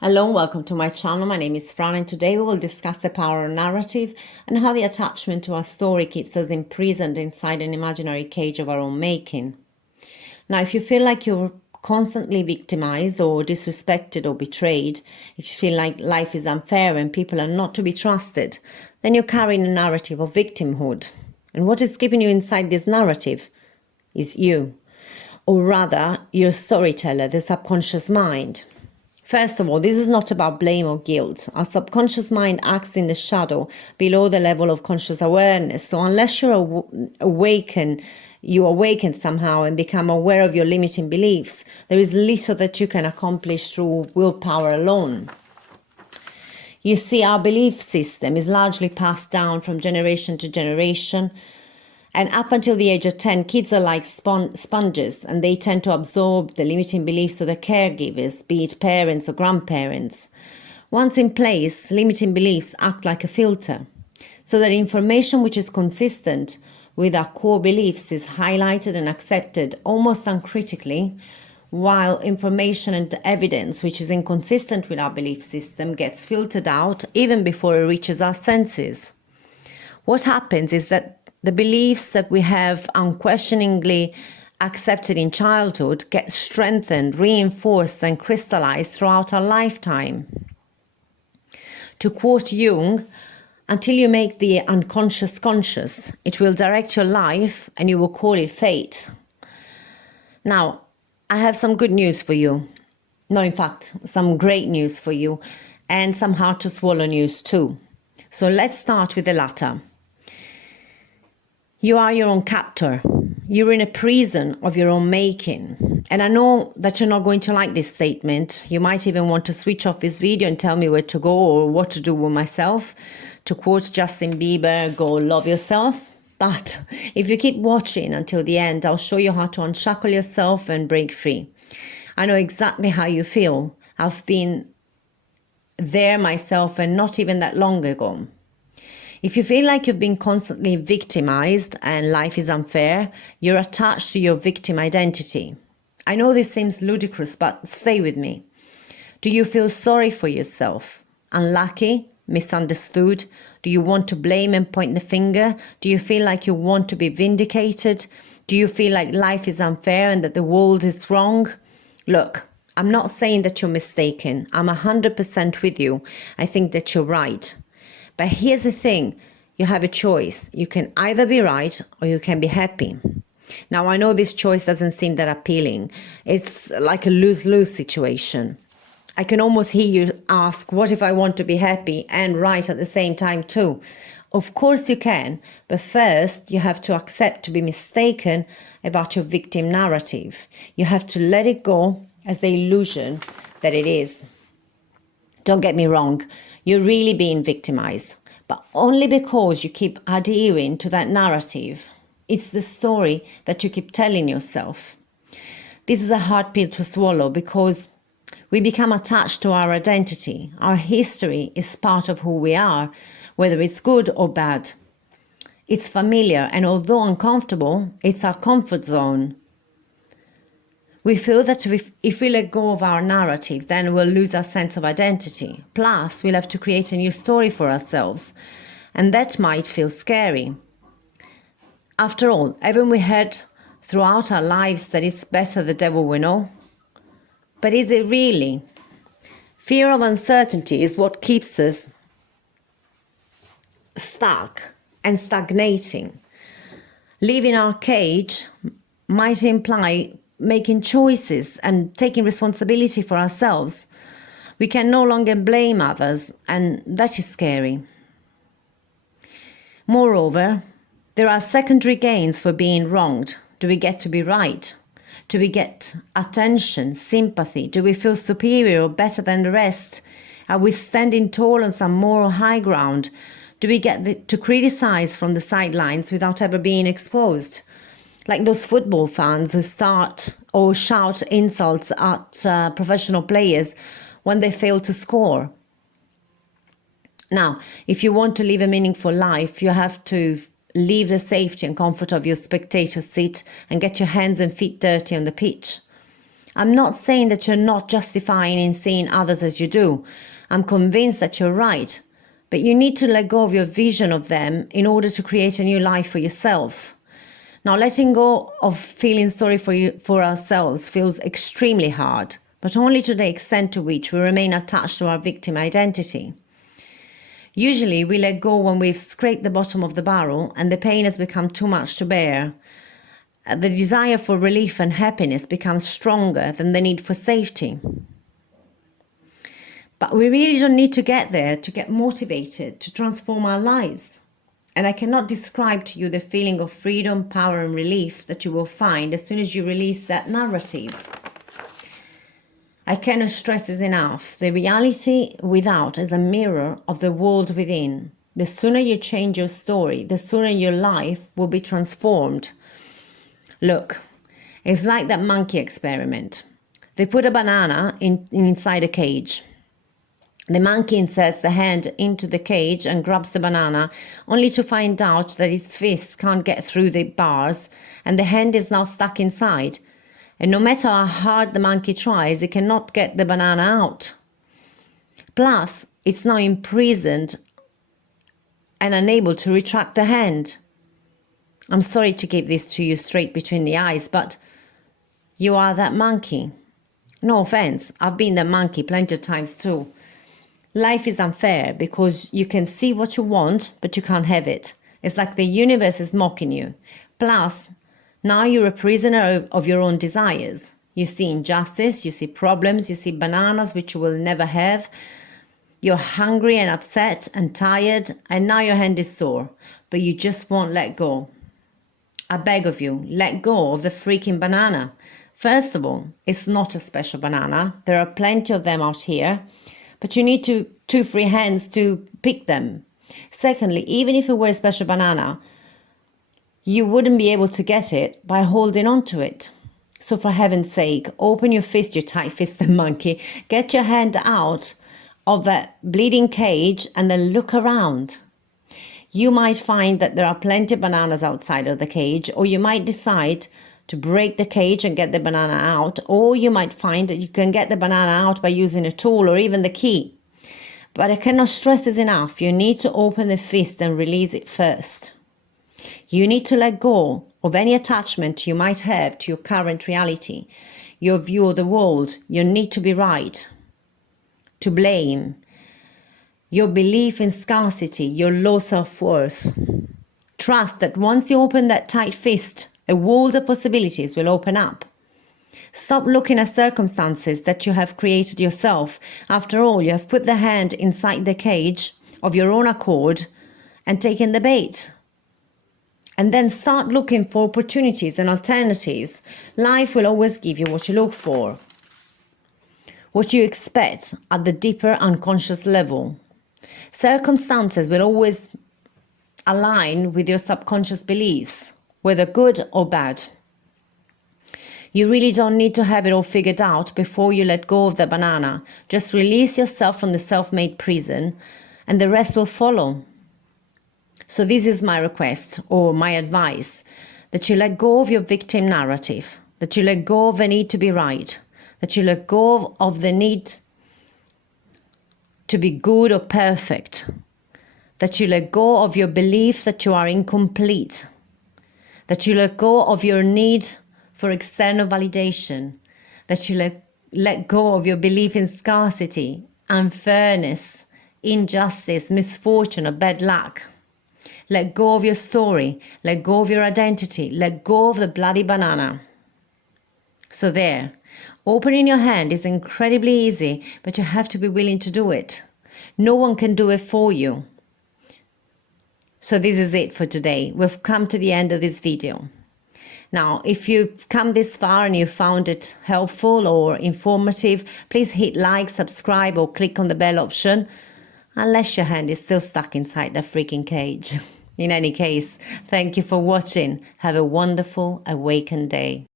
Hello, welcome to my channel. My name is Fran, and today we will discuss the power of narrative and how the attachment to our story keeps us imprisoned inside an imaginary cage of our own making. Now, if you feel like you're constantly victimized or disrespected or betrayed, if you feel like life is unfair and people are not to be trusted, then you're carrying a narrative of victimhood. And what is keeping you inside this narrative is you, or rather, your storyteller, the subconscious mind. First of all, this is not about blame or guilt. Our subconscious mind acts in the shadow below the level of conscious awareness. So unless you awaken somehow and become aware of your limiting beliefs, there is little that you can accomplish through willpower alone. You see, our belief system is largely passed down from generation to generation. And up until the age of 10, kids are like sponges, and they tend to absorb the limiting beliefs of their caregivers, be it parents or grandparents. Once in place, limiting beliefs act like a filter, so that information which is consistent with our core beliefs is highlighted and accepted almost uncritically, while information and evidence which is inconsistent with our belief system gets filtered out even before it reaches our senses. What happens is that the beliefs that we have unquestioningly accepted in childhood get strengthened, reinforced, and crystallized throughout our lifetime. To quote Jung, until you make the unconscious conscious, it will direct your life and you will call it fate. Now, I have some good news for you. No, in fact, some great news for you, and some hard to swallow news too. So let's start with the latter. You are your own captor. You're in a prison of your own making. And I know that you're not going to like this statement. You might even want to switch off this video and tell me where to go or what to do with myself. To quote Justin Bieber, go love yourself. But if you keep watching until the end, I'll show you how to unshackle yourself and break free. I know exactly how you feel. I've been there myself, and not even that long ago. If you feel like you've been constantly victimized and life is unfair, you're attached to your victim identity. I know this seems ludicrous, but stay with me. Do you feel sorry for yourself? Unlucky? Misunderstood? Do you want to blame and point the finger? Do you feel like you want to be vindicated? Do you feel like life is unfair and that the world is wrong? Look, I'm not saying that you're mistaken. I'm 100% with you. I think that you're right. But here's the thing, you have a choice. You can either be right or you can be happy. Now, I know this choice doesn't seem that appealing. It's like a lose-lose situation. I can almost hear you ask, what if I want to be happy and right at the same time too? Of course you can, but first you have to accept to be mistaken about your victim narrative. You have to let it go as the illusion that it is. Don't get me wrong, you're really being victimized, but only because you keep adhering to that narrative. It's the story that you keep telling yourself. This is a hard pill to swallow because we become attached to our identity. Our history is part of who we are, whether it's good or bad. It's familiar, and although uncomfortable, it's our comfort zone. We feel that if we let go of our narrative, then we'll lose our sense of identity. Plus, we'll have to create a new story for ourselves, and that might feel scary. After all, haven't we heard throughout our lives that it's better the devil we know? But is it really? Fear of uncertainty is what keeps us stuck and stagnating. Leaving our cage might imply making choices and taking responsibility for ourselves. We can no longer blame others, and that is scary. Moreover, there are secondary gains for being wronged. Do we get to be right? Do we get attention, sympathy? Do we feel superior or better than the rest? Are we standing tall on some moral high ground? Do we get to criticize from the sidelines without ever being exposed? Like those football fans who start or shout insults at professional players when they fail to score. Now, if you want to live a meaningful life, you have to leave the safety and comfort of your spectator seat and get your hands and feet dirty on the pitch. I'm not saying that you're not justifying in seeing others as you do. I'm convinced that you're right. But you need to let go of your vision of them in order to create a new life for yourself. Now, letting go of feeling sorry for ourselves feels extremely hard, but only to the extent to which we remain attached to our victim identity. Usually, we let go when we've scraped the bottom of the barrel and the pain has become too much to bear. The desire for relief and happiness becomes stronger than the need for safety. But we really don't need to get there to get motivated to transform our lives. And I cannot describe to you the feeling of freedom, power, and relief that you will find as soon as you release that narrative. I cannot stress this enough. The reality without is a mirror of the world within. The sooner you change your story, the sooner your life will be transformed. Look, it's like that monkey experiment. They put a banana inside a cage. The monkey inserts the hand into the cage and grabs the banana, only to find out that its fist can't get through the bars and the hand is now stuck inside. And no matter how hard the monkey tries, it cannot get the banana out. Plus, it's now imprisoned and unable to retract the hand. I'm sorry to give this to you straight between the eyes, but you are that monkey. No offense, I've been that monkey plenty of times too. Life is unfair because you can see what you want, but you can't have it. It's like the universe is mocking you. Plus, now you're a prisoner of your own desires. You see injustice, you see problems, you see bananas which you will never have. You're hungry and upset and tired, and now your hand is sore, but you just won't let go. I beg of you, let go of the freaking banana. First of all, it's not a special banana. There are plenty of them out here. But you need two free hands to pick them. Secondly, even if it were a special banana, you wouldn't be able to get it by holding on to it. So for heaven's sake, open your fist, you tight-fisted monkey. Get your hand out of that bleeding cage and then look around. You might find that there are plenty of bananas outside of the cage, or you might decide to break the cage and get the banana out, or you might find that you can get the banana out by using a tool or even the key. But I cannot stress this enough. You need to open the fist and release it first. You need to let go of any attachment you might have to your current reality, your view of the world, your need to be right, to blame, your belief in scarcity, your low self-worth. Trust that once you open that tight fist, a world of possibilities will open up. Stop looking at circumstances that you have created yourself. After all, you have put the hand inside the cage of your own accord and taken the bait. And then start looking for opportunities and alternatives. Life will always give you what you look for, what you expect at the deeper unconscious level. Circumstances will always align with your subconscious beliefs, whether good or bad. You really don't need to have it all figured out before you let go of the banana. Just release yourself from the self-made prison and the rest will follow. So this is my request or my advice, that you let go of your victim narrative, that you let go of the need to be right, that you let go of the need to be good or perfect, that you let go of your belief that you are incomplete, that you let go of your need for external validation, that you let go of your belief in scarcity, unfairness, injustice, misfortune, or bad luck. Let go of your story, let go of your identity, let go of the bloody banana. So there, opening your hand is incredibly easy, but you have to be willing to do it. No one can do it for you. So this is it for today. We've come to the end of this video. Now, if you've come this far and you found it helpful or informative, please hit like, subscribe, or click on the bell option, unless your hand is still stuck inside the freaking cage. In any case, thank you for watching. Have a wonderful, awakened day.